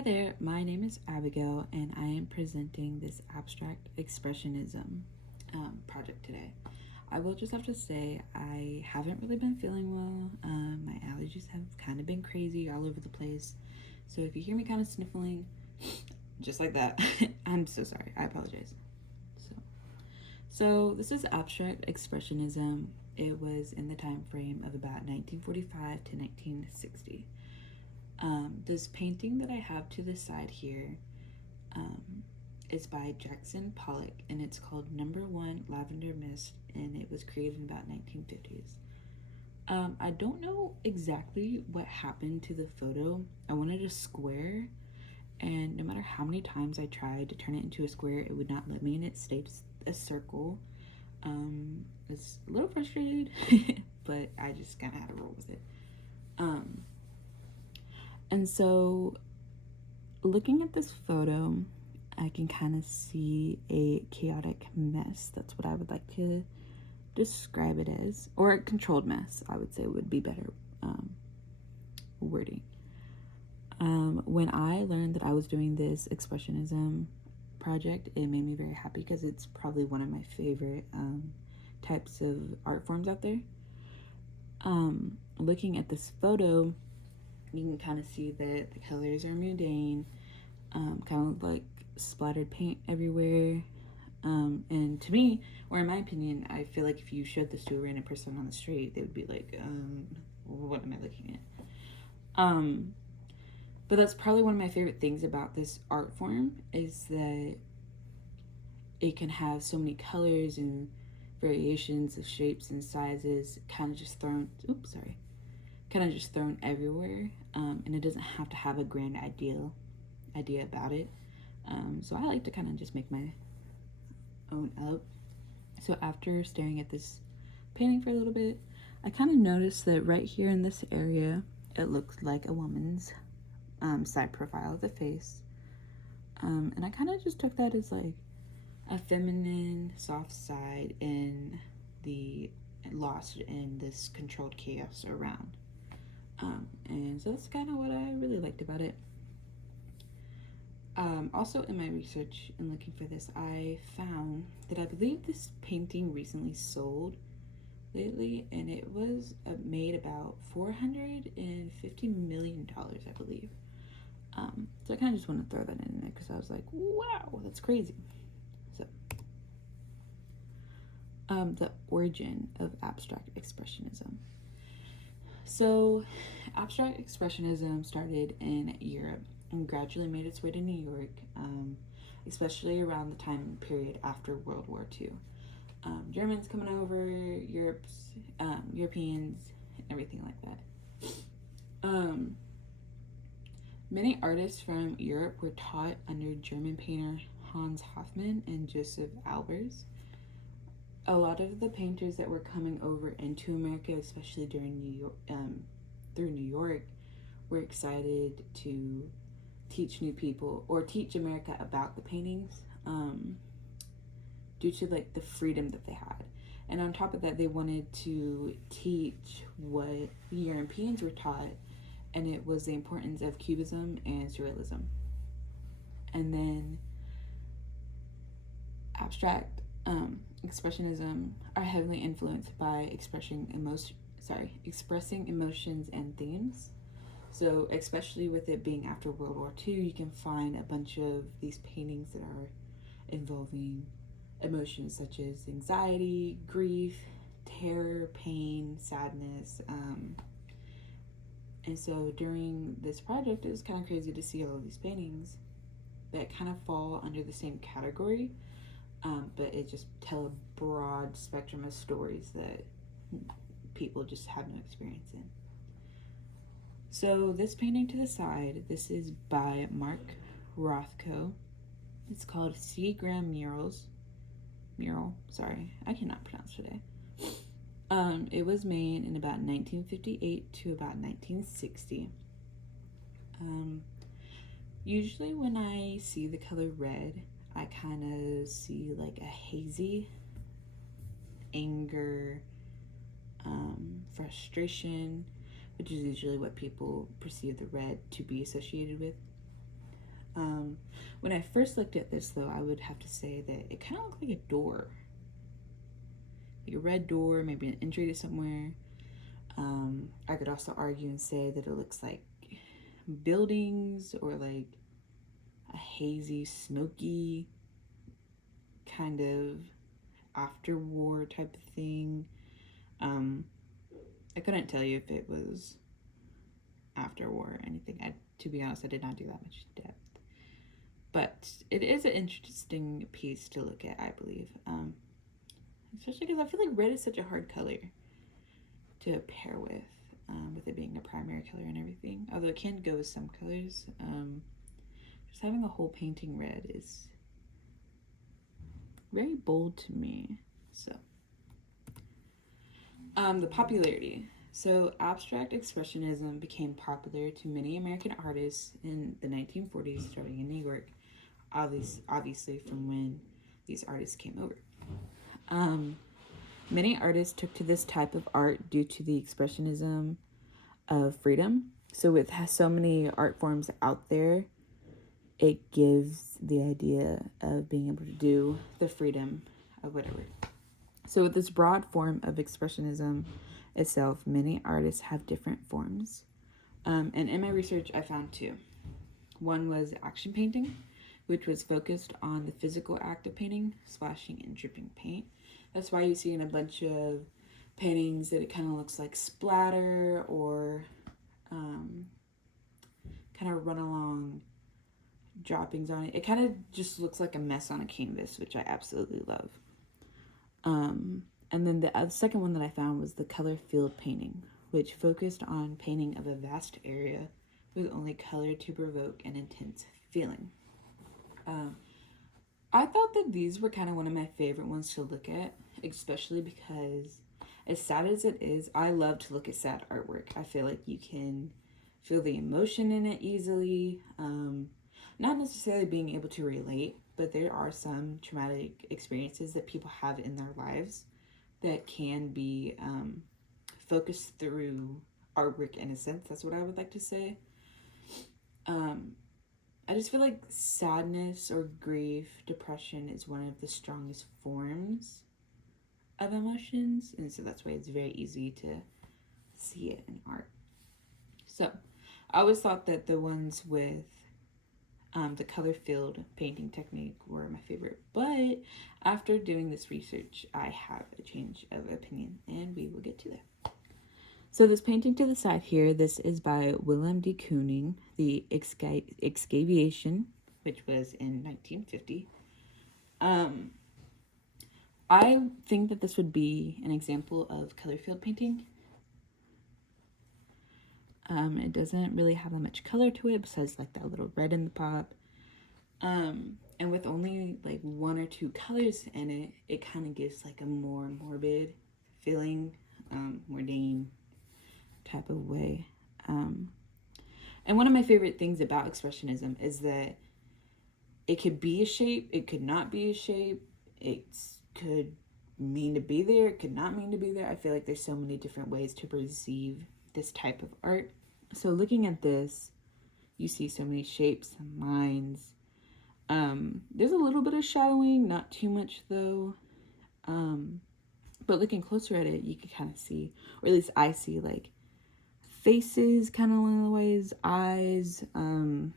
Hi there, my name is Abigail, and I am presenting this abstract expressionism project today. I will just have to say I haven't really been feeling well. My allergies have kind of been crazy all over the place. So if you hear me kind of sniffling, just like that, I'm so sorry. I apologize. So this is abstract expressionism. It was in the time frame of about 1945 to 1960. This painting that I have to the side here is by Jackson Pollock, and it's called Number One Lavender Mist, and it was created in about 1950s. I don't know exactly what happened to the photo. I wanted a square, and no matter how many times I tried to turn it into a square, it would not let me, and it stayed a circle. It's a little frustrated, but I just kind of had to roll with it. And so, looking at this photo, I can kind of see a chaotic mess. That's what I would like to describe it as. Or a controlled mess, I would say would be better wording. When I learned that I was doing this expressionism project, it made me very happy because it's probably one of my favorite types of art forms out there. Looking at this photo, you can kind of see that the colors are mundane, kind of like splattered paint everywhere. And to me, or in my opinion, I feel like if you showed this to a random person on the street, they would be like, what am I looking at? But that's probably one of my favorite things about this art form is that it can have so many colors and variations of shapes and sizes kind of just thrown everywhere, and it doesn't have to have a grand idea about it. So I like to kind of just make my own up. So after staring at this painting for a little bit, I kind of noticed that right here in this area, it looks like a woman's side profile of the face. And I kind of just took that as like a feminine, soft side and the lost in this controlled chaos around. And so that's kind of what I really liked about it. Also, in my research and looking for this, I found that I believe this painting recently sold lately, and it was made about $450 million, I believe. So I kind of just want to throw that in there because I was like, wow, that's crazy. So, the origin of abstract expressionism. So, abstract expressionism started in Europe and gradually made its way to New York, especially around the time period after World War II. Germans coming over, Europeans, everything like that. Many artists from Europe were taught under German painter Hans Hofmann and Joseph Albers. A lot of the painters that were coming over into America, especially during through New York, were excited to teach new people or teach America about the paintings, due to like the freedom that they had. And on top of that, they wanted to teach what the Europeans were taught, and it was the importance of Cubism and Surrealism. And then abstract expressionism are heavily influenced by expressing emotions and themes. So especially with it being after World War II, you can find a bunch of these paintings that are involving emotions such as anxiety, grief, terror, pain, sadness. And so during this project, it was kind of crazy to see all of these paintings that kind of fall under the same category, but it just tell a broad spectrum of stories that people just have no experience in. So this painting to the side, this is by Mark Rothko. It's called Seagram Mural, sorry, I cannot pronounce today. It was made in about 1958 to about 1960. Usually when I see the color red, I kind of see like a hazy anger, frustration, which is usually what people perceive the red to be associated with. When I first looked at this, though, I would have to say that it kind of looked like a door. Like a red door, maybe an entry to somewhere. I could also argue and say that it looks like buildings or like a hazy, smoky kind of after war type of thing. I couldn't tell you if it was after war or anything. To be honest, I did not do that much depth. But it is an interesting piece to look at, I believe. Especially because I feel like red is such a hard color to pair with it being the primary color and everything. Although it can go with some colors. Just having a whole painting red is very bold to me. So, the popularity. So, abstract expressionism became popular to many American artists in the 1940s, starting in New York, obviously from when these artists came over. Many artists took to this type of art due to the expressionism of freedom. So, with so many art forms out there, it gives the idea of being able to do the freedom of whatever. So with this broad form of expressionism itself, many artists have different forms. And in my research, I found two. One was action painting, which was focused on the physical act of painting, splashing and dripping paint. That's why you see in a bunch of paintings that it kind of looks like splatter or kind of run along droppings on it. It kind of just looks like a mess on a canvas, which I absolutely love. And then the second one that I found was the color field painting, which focused on painting of a vast area with only color to provoke an intense feeling. I thought that these were kind of one of my favorite ones to look at, especially because as sad as it is, I love to look at sad artwork. I feel like you can feel the emotion in it easily. Not necessarily being able to relate, but there are some traumatic experiences that people have in their lives that can be focused through artwork in a sense. That's what I would like to say. I just feel like sadness or grief, depression is one of the strongest forms of emotions. And so that's why it's very easy to see it in art. So I always thought that the ones with the color field painting technique were my favorite. But after doing this research, I have a change of opinion, and we will get to that. So this painting to the side here, this is by Willem de Kooning, the Excavation, which was in 1950. I think that this would be an example of color field painting. It doesn't really have that much color to it besides like that little red in the pop. And with only like one or two colors in it, it kind of gives like a more morbid feeling, mundane type of way. And one of my favorite things about expressionism is that it could be a shape, it could not be a shape, it could mean to be there, it could not mean to be there. I feel like there's so many different ways to perceive this type of art. So looking at this, you see so many shapes and lines. There's a little bit of shadowing, not too much though. But looking closer at it, you can kind of see, or at least I see, like faces kind of along the ways, eyes. I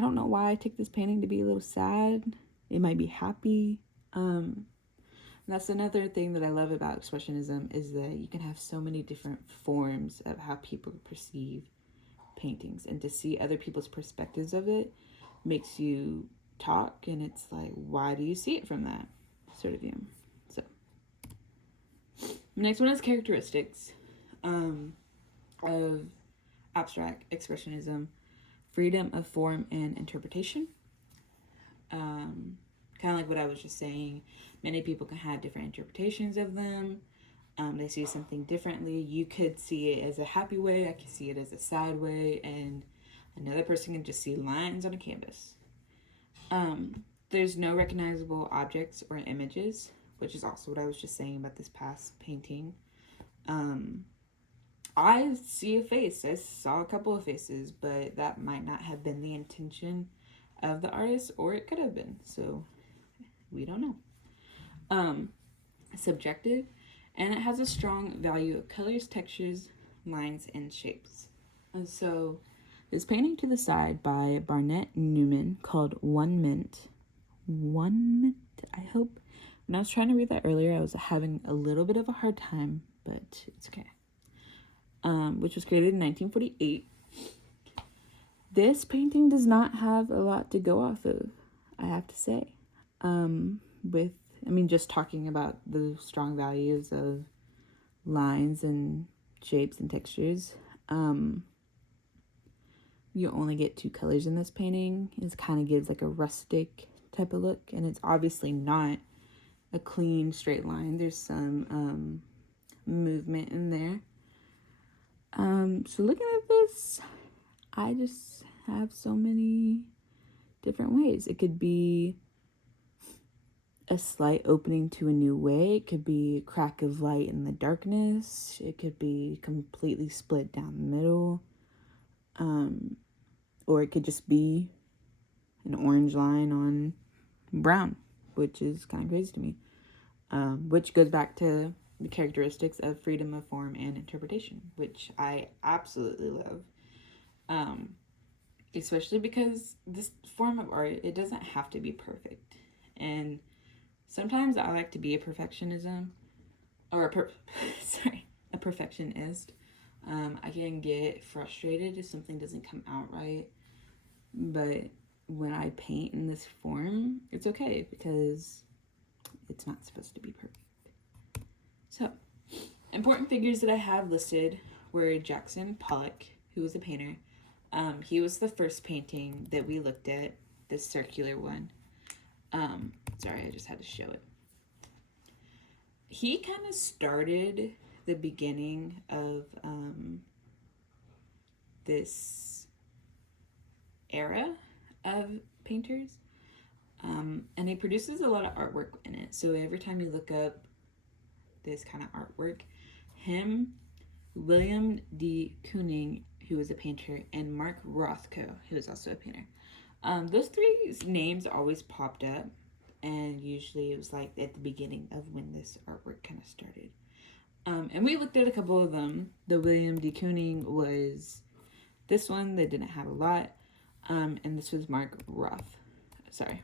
don't know why I took this painting to be a little sad. It might be happy. That's another thing that I love about expressionism is that you can have so many different forms of how people perceive paintings, and to see other people's perspectives of it makes you talk, and it's like, why do you see it from that sort of view? So next one is characteristics of abstract expressionism: freedom of form and interpretation. Kind of like what I was just saying, many people can have different interpretations of them. They see something differently. You could see it as a happy way, I could see it as a sad way, and another person can just see lines on a canvas. There's no recognizable objects or images, which is also what I was just saying about this past painting. I see a face. I saw a couple of faces, but that might not have been the intention of the artist, or it could have been. So we don't know. Subjective, and it has a strong value of colors, textures, lines, and shapes. And so this painting to the side by Barnett Newman called One Mint. One Mint, I hope. When I was trying to read that earlier, I was having a little bit of a hard time, but it's okay. Which was created in 1948. This painting does not have a lot to go off of, I have to say. Just talking about the strong values of lines and shapes and textures. You only get 2 colors in this painting. It kind of gives like a rustic type of look, and it's obviously not a clean straight line. There's some movement in there. So looking at this, I just have so many different ways. It could be a slight opening to a new way. It could be a crack of light in the darkness. It could be completely split down the middle. Or it could just be an orange line on brown, which is kind of crazy to me. Which goes back to the characteristics of freedom of form and interpretation, which I absolutely love. Especially because this form of art, it doesn't have to be perfect. And sometimes I like to be a perfectionism, or a perfectionist. I can get frustrated if something doesn't come out right. But when I paint in this form, it's okay because it's not supposed to be perfect. So, important figures that I have listed were Jackson Pollock, who was a painter. He was the first painting that we looked at, this circular one. Sorry, I just had to show it. He kind of started the beginning of this era of painters. And he produces a lot of artwork in it. So every time you look up this kind of artwork, him, William D. Kooning, who was a painter, and Mark Rothko, who was also a painter. Those 3 names always popped up, and usually it was like at the beginning of when this artwork kind of started. And we looked at a couple of them. The William D. Kooning was this one that didn't have a lot, and this was Mark Rothko.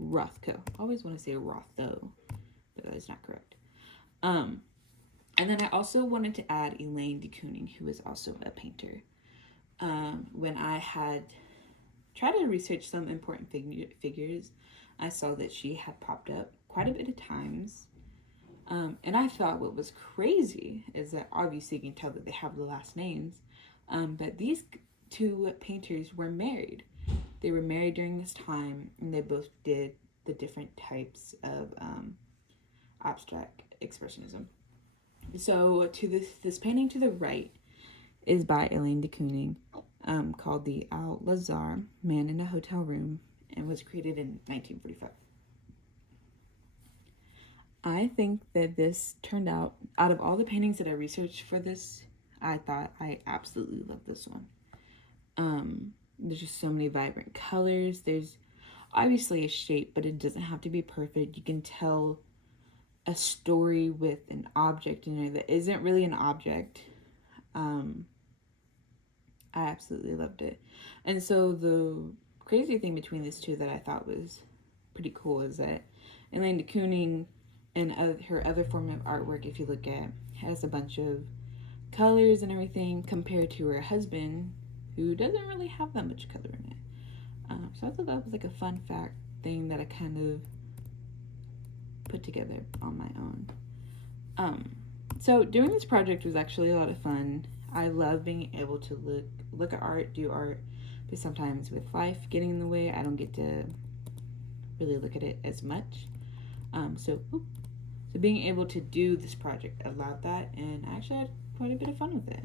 I always want to say Rotho, but that is not correct. And then I also wanted to add Elaine de Kooning, who is also a painter. When I had tried to research some important figures, I saw that she had popped up quite a bit of times. And I thought what was crazy is that obviously you can tell that they have the last names, but these 2 painters were married. They were married during this time, and they both did the different types of abstract expressionism. So to this painting to the right is by Elaine de Kooning, called The Al-Lazar Man in a Hotel Room, and was created in 1945. I think that this turned out of all the paintings that I researched for this, I thought I absolutely love this one. There's just so many vibrant colors. There's obviously a shape, but it doesn't have to be perfect. You can tell a story with an object in there that isn't really an object. I absolutely loved it. And so the crazy thing between these 2 that I thought was pretty cool is that Elaine de Kooning and her other form of artwork, if you look at, has a bunch of colors and everything compared to her husband, who doesn't really have that much color in it. So I thought that was like a fun fact thing that I kind of put together on my own. So doing this project was actually a lot of fun. I love being able to look at art, do art, but sometimes with life getting in the way, I don't get to really look at it as much. So being able to do this project allowed that, and I actually had quite a bit of fun with it.